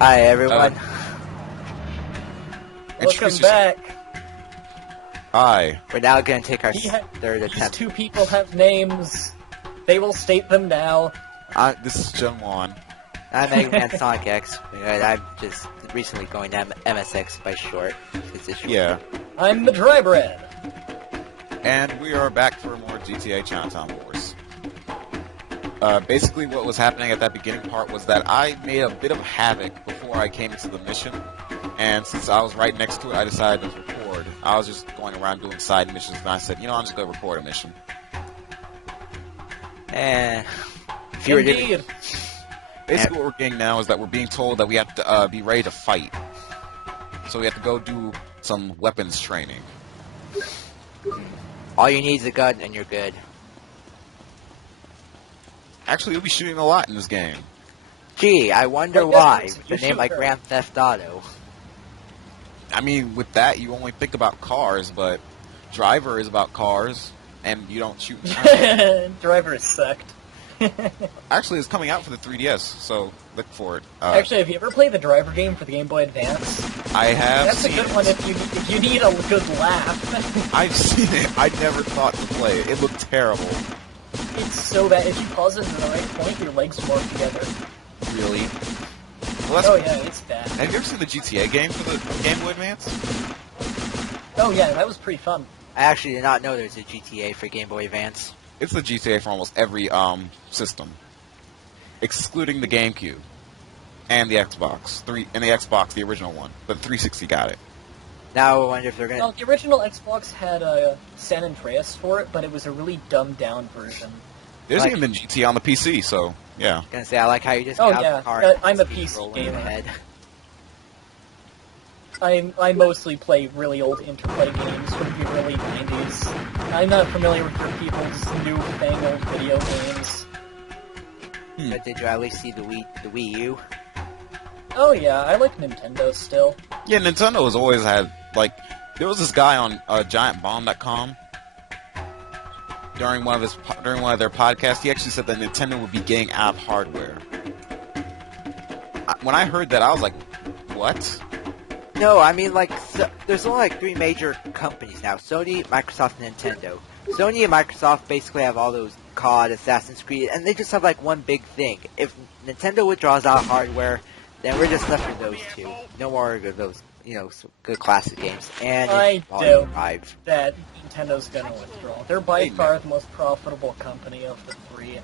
Hi everyone. Welcome back. Hi. We're now going to take our third These attempt. two people have names. They will state them now. This is John Juan. I'm Mega Man Sonic X. I'm just recently going to MSX by short. Yeah. I'm the Dry Bread. And we are back for more GTA Chinatown Wars. Basically what was happening at that beginning part was that I made a bit of havoc before I came into the mission. And since I was right next to it, I decided to record. I was just going around doing side missions, and I said, you know, I'm just going to record a mission. And Indeed. Basically what we're getting now is that we're being told that we have to be ready to fight. So we have to go do some weapons training. all you need is a gun and you're good. Actually, you'll be shooting a lot in this game. Gee, I wonder why. The name like Grand Theft Auto. I mean, with that, you only think about cars, but Driver is about cars, and you don't shoot. Driver is sucked. Actually, it's coming out for the 3DS, so look for it. Actually, have you ever played the Driver game for the Game Boy Advance? I have That's seen a good it. one if you need a good laugh. I've seen it. I never thought to play it. It looked terrible. It's so bad. If you pause it at the right point, your legs morph together. Really? Well, Oh yeah, it's bad. Have you ever seen the GTA game for the Game Boy Advance? Oh yeah, that was pretty fun. I actually did not know there's a GTA for Game Boy Advance. It's the GTA for almost every system, excluding the GameCube and the Xbox. The original one, but the 360 got it. Now I wonder if they're gonna. Well, the original Xbox had San Andreas for it, but it was a really dumbed down version. There's Like- even GTA on the PC, so yeah. Gonna say I like how you just Oh, got yeah, the car. I'm a and PC rolling gamer. ahead. I mostly play really old Interplay games from the early 90s. I'm not familiar with your people's newfangled video games. But did you at least see the Wii U? Oh yeah, I like Nintendo still. Yeah, Nintendo has always had, like, there was this guy on GiantBomb.com during one of their podcasts. He actually said that Nintendo would be getting out of hardware. When I heard that, I was like, what? No, I mean like there's only like three major companies now: Sony, Microsoft, and Nintendo. Sony and Microsoft basically have all those COD, Assassin's Creed, and they just have like one big thing. If Nintendo withdraws out hardware, then we're just left with those two. No more of those, good classic games. And I it's Volume doubt 5. that Nintendo's gonna withdraw. They're by far the most profitable company of the three.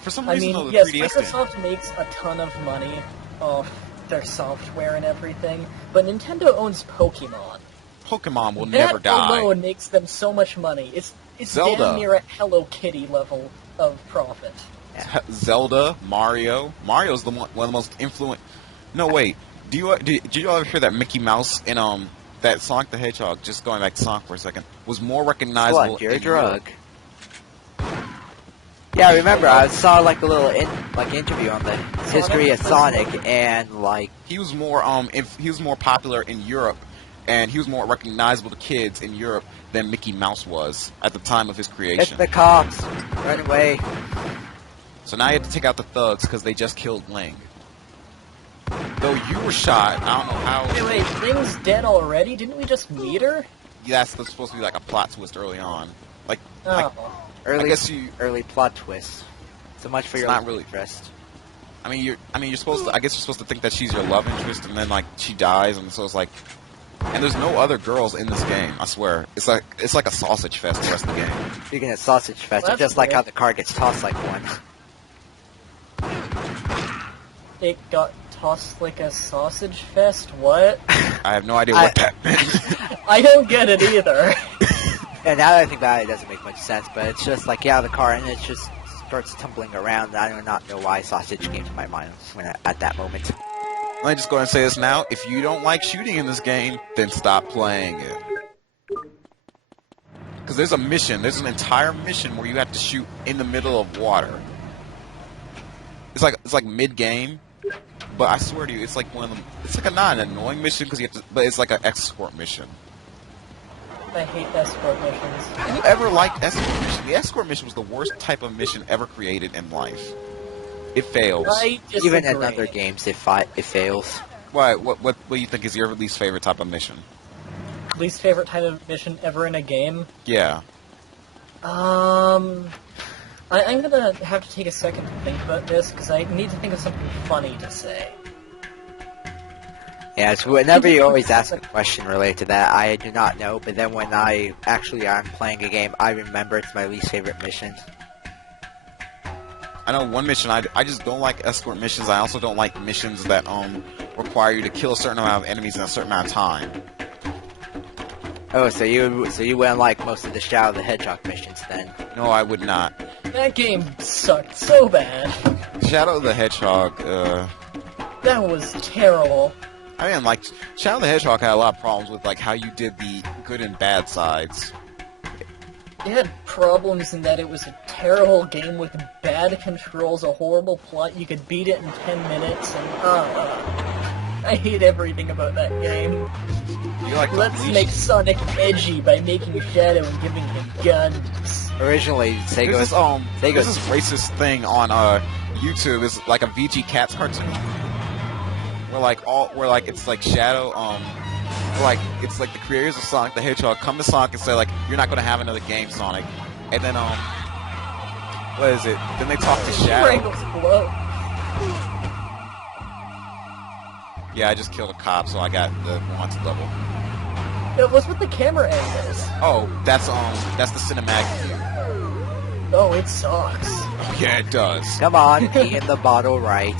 For some I reason, mean, though, the yes, 3DS Microsoft makes a ton of money off their software and everything, but Nintendo owns Pokemon. Pokemon will That never die. alone makes them so much money. It's Zelda. damn near a Hello Kitty level of profit. Zelda, Mario. Mario's one of the most influent. No, wait. Did you ever hear that Mickey Mouse in that Sonic the Hedgehog? Just going back to Sonic for a second, was more recognizable. What? You're a in Europe. drug. Yeah, I remember. I saw like a little interview on the history of Sonic, and like He was more he was more popular in Europe, and he was more recognizable to kids in Europe than Mickey Mouse was at the time of his it's creation. the cops, run away. So now you have to take out the thugs because they just killed Ling. Though you were shot, I don't know how. Wait, Ling's dead already? Didn't we just meet her? That's supposed to be like a plot twist early on. Like, Oh. Early plot twist. So much for It's your not love really- interest. you're supposed to. I guess you're supposed to think that she's your love interest, and then like she dies, and so it's like. And there's no other girls in this game. I swear, it's like a sausage fest the rest of the game. Speaking of sausage fest, Well, it's just that's like cool. how the car gets tossed like one. It got tossed like a sausage fest? What? I have no idea what that meant. I don't get it either. And now that I think about it, it doesn't make much sense, but it's just like, yeah, the car, and it just starts tumbling around, and I do not know why sausage came to my mind at that moment. Let me just go ahead and say this now. If you don't like shooting in this game, then stop playing it. Because there's a mission. There's an entire mission where you have to shoot in the middle of water. It's like mid-game, but I swear to you, it's like one of them. It's like not an annoying mission because you have to, but it's like an escort mission. I hate escort missions. Have you ever liked escort mission? The escort mission was the worst type of mission ever created in life. It fails. I disagree. Even in other games, it fails. What do you think is your least favorite type of mission? Least favorite type of mission ever in a game? Yeah. I'm gonna have to take a second to think about this, because I need to think of something funny to say. Yeah, so whenever you always ask a question related to that, I do not know, but then when I'm playing a game, I remember it's my least favorite mission. I know one mission, I just don't like escort missions. I also don't like missions that require you to kill a certain amount of enemies in a certain amount of time. Oh, so you wouldn't like most of the Shadow the Hedgehog missions then? No, I would not. That game sucked so bad. Shadow the Hedgehog, That was terrible. I mean, like, Shadow the Hedgehog had a lot of problems with, like, how you did the good and bad sides. It had problems in that it was a terrible game with bad controls, a horrible plot. You could beat it in 10 minutes, and I hate everything about that game. You like Let's make Sonic edgy by making Shadow and giving him guns. Originally, Sega There's this racist thing on YouTube. It's like a VG Cats cartoon. Where it's like Shadow, it's like the creators of Sonic the Hedgehog come to Sonic and say, like, you're not gonna have another game, Sonic. And then, what is it? Then they talk to Shadow. Yeah, I just killed a cop, so I got the wanted level. It was what the camera angle is. Oh, that's the cinematic view. Oh, it sucks. Yeah, it does. Come on, pee in the bottle right.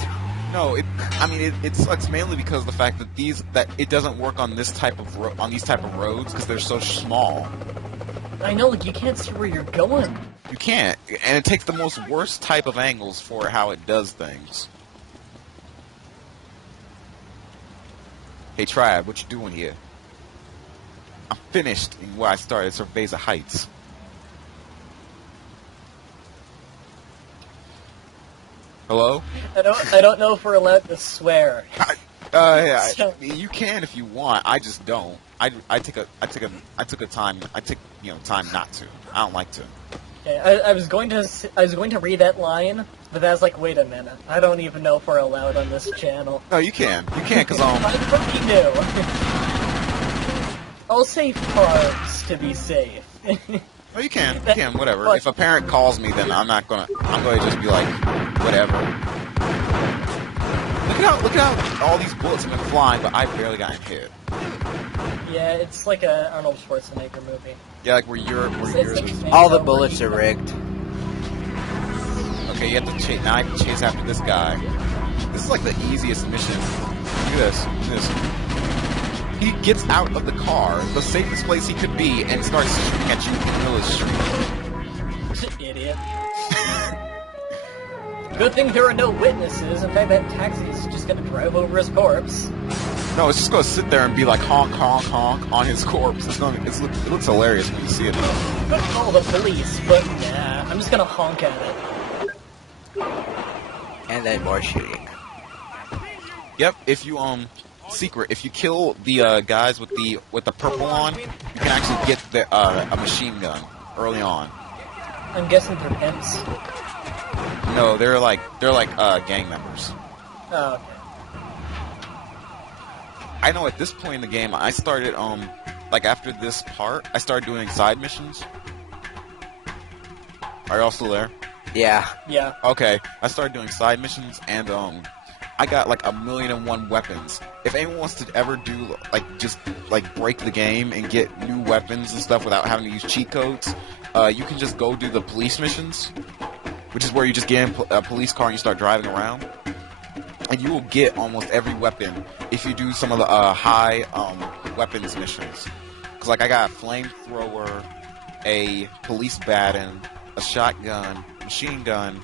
No, it sucks mainly because of the fact that it doesn't work on these type of roads because they're so small. I know, like, you can't see where you're going. You can't, and it takes the most worst type of angles for how it does things. Hey, Tribe, what you doing here? I'm finished in where I started, Cerveza Heights. Hello? I don't know if we're allowed to swear. You can if you want. I just don't. I took time not to. I don't like to. Okay, I was going to read that line, but I was like, wait a minute. I don't even know if we're allowed on this channel. No, you can. You can, because I'm pretty new. I'll say parts to be safe. Oh, you can. You can. Whatever. If a parent calls me, then I'm going to just be like, whatever. Look at how all these bullets have been flying, but I barely got hit. Yeah, it's like a Arnold Schwarzenegger movie. Yeah, like where you're all the bullets are rigged. Okay, you have to chase. Now I have to chase after this guy. This is like the easiest mission. Look at this. He gets out of the car, the safest place he could be, and starts shooting at you in the middle of the street. Idiot. Good thing there are no witnesses. In fact, that taxi is just gonna drive over his corpse. No, it's just gonna sit there and be like honk, honk, honk on his corpse. It looks hilarious when you see it. Could call the police, but nah, I'm just gonna honk at it. And then more shooting. Yep. If you if you kill the guys with the purple on, you can actually get a machine gun early on. I'm guessing they're pimps. No, they're like gang members. Oh, okay. I know at this point in the game, I started like after this part, I started doing side missions. Are y'all still there? Yeah. Yeah. Okay, I started doing side missions, and I got like 1,000,001 weapons. If anyone wants to ever do just break the game and get new weapons and stuff without having to use cheat codes, you can just go do the police missions, which is where you just get in a police car and you start driving around, and you will get almost every weapon if you do some of the high weapons missions. Because I got a flamethrower, a police baton, a shotgun, machine gun,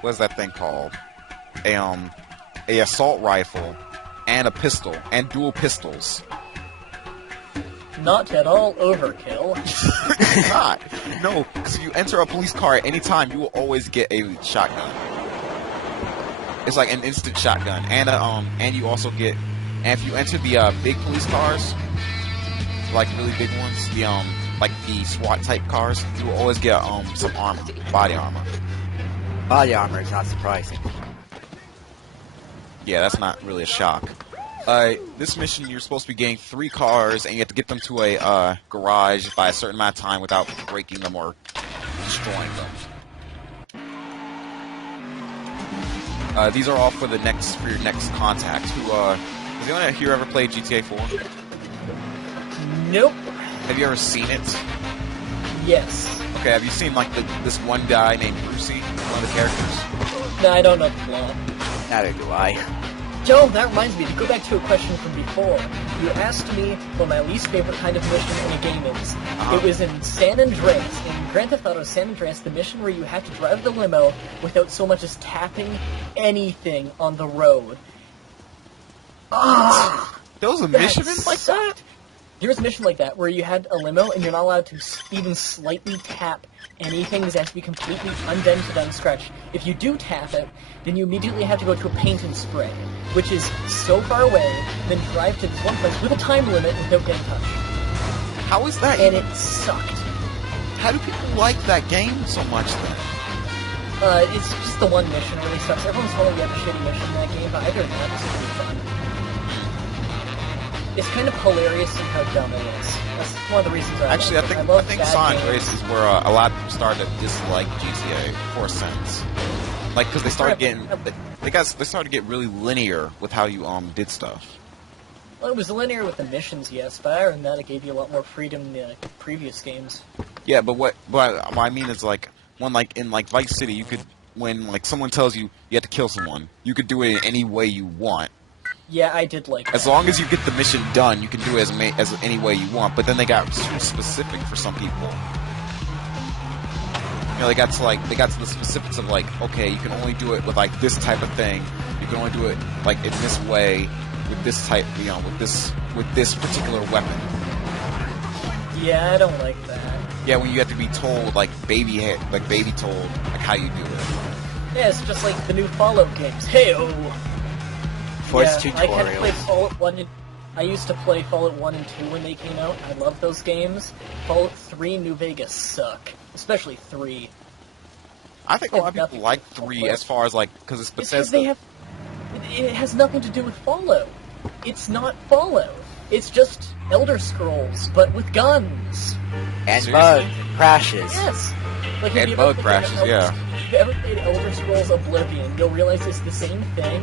what is that thing called? A assault rifle, and a pistol, and dual pistols. Not at all overkill. It's not. No, because if you enter a police car at any time, you will always get a shotgun. It's like an instant shotgun, and you also get, and if you enter the big police cars, like really big ones, the SWAT type cars, you will always get some armor, body armor. Body armor is not surprising. Yeah, that's not really a shock. This mission, you're supposed to be getting 3 cars, and you have to get them to a garage by a certain amount of time without breaking them or destroying them. These are all for your next contact. Who has anyone here ever played GTA 4? Nope. Have you ever seen it? Yes. Okay, have you seen like this one guy named Brucey, one of the characters? No, I don't know the plot. Neither do I. Joe, that reminds me to go back to a question from before. You asked me what my least favorite kind of mission in a game is. It was in San Andreas. In Grand Theft Auto San Andreas, the mission where you have to drive the limo without so much as tapping anything on the road. Ah! There was a mission like that? There was a mission like that where you had a limo and you're not allowed to even slightly tap anything. It has to be completely undented, unscratched. If you do tap it, then you immediately have to go to a paint and spray, which is so far away, then drive to this one place with a time limit without getting touched. How is that? And it sucked. How do people like that game so much then? It's just the one mission really sucks. Everyone's telling you have a shitty mission in that game, but other than that, it's pretty fun. It's kind of hilarious in how dumb it is. That's one of the reasons I Actually, like I it. think San Andreas is where a lot of people started to dislike GTA for a sense. Like, because they started getting they started to get really linear with how you did stuff. Well, it was linear with the missions, yes, but other than that, it gave you a lot more freedom in the previous games. Yeah, but what I mean is like when like in like Vice City, you could when like someone tells you you have to kill someone, you could do it in any way you want. Yeah, I did like that. As long as you get the mission done, you can do it as any way you want. But then they got too specific for some people. You know, they got to the specifics of like, okay, you can only do it with like this type of thing. You can only do it like in this way with this type, with this particular weapon. Yeah, I don't like that. Yeah, when you have to be told like baby told like how you do it. Yeah, it's just like the new Fallout games. Hey-oh! Voice tutorials. I used to play Fallout 1 and 2 when they came out. I love those games. Fallout 3 New Vegas suck. Especially 3. I think a lot of people like 3 as far as like, because it's Bethesda. It has nothing to do with Fallout. It's not Fallout. It's just Elder Scrolls, but with guns. And bug crashes. Yes. Like, And bug crashes, yeah. If you ever played Elder Scrolls Oblivion, you'll realize it's the same thing,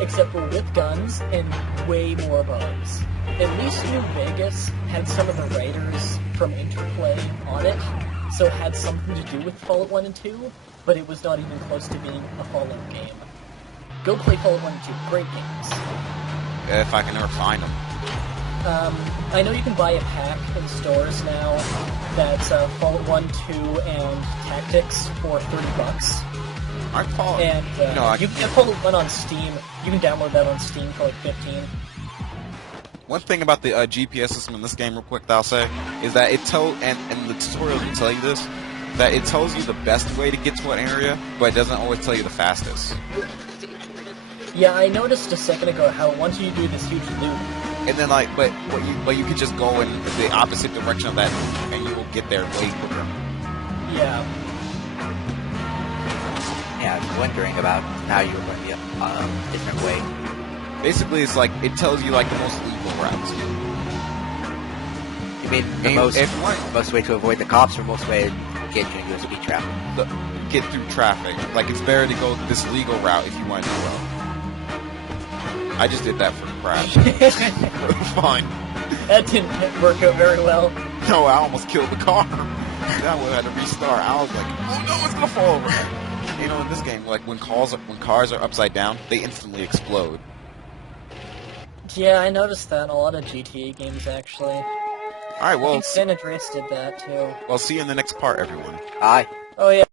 except for with guns and way more bugs. At least New Vegas had some of the writers from Interplay on it, so it had something to do with Fallout 1 and 2, but it was not even close to being a Fallout game. Go play Fallout 1 and 2. Great games. If I can ever find them. I know you can buy a pack in stores now that's Fallout 1, 2, and Tactics for $30. I'm Fallout. And you can get Fallout 1 on Steam. You can download that on Steam for like $15. One thing about the GPS system in this game, real quick, that I'll say, is that it and the tutorials will tell you this, that it tells you the best way to get to an area, but it doesn't always tell you the fastest. Yeah, I noticed a second ago how once you do this huge loop, and then like, but you could just go in the opposite direction of that, and you will get there way quicker. Yeah. Yeah, I was wondering about how you were going to be a different way. Basically, it's like it tells you like the most legal routes. You mean the most way to avoid the cops, or most way to get into a speed trap? Get through traffic. Like it's better to go this legal route if you want to do well. I just did that for the crash. Fine. That didn't work out very well. No, I almost killed the car. That one had to restart. I was like, oh no, it's gonna fall over. You know, in this game, like when cars are upside down, they instantly explode. Yeah, I noticed that in a lot of GTA games, actually. Alright, well... I think San Andreas did that, too. Well, see you in the next part, everyone. Bye. Oh, yeah.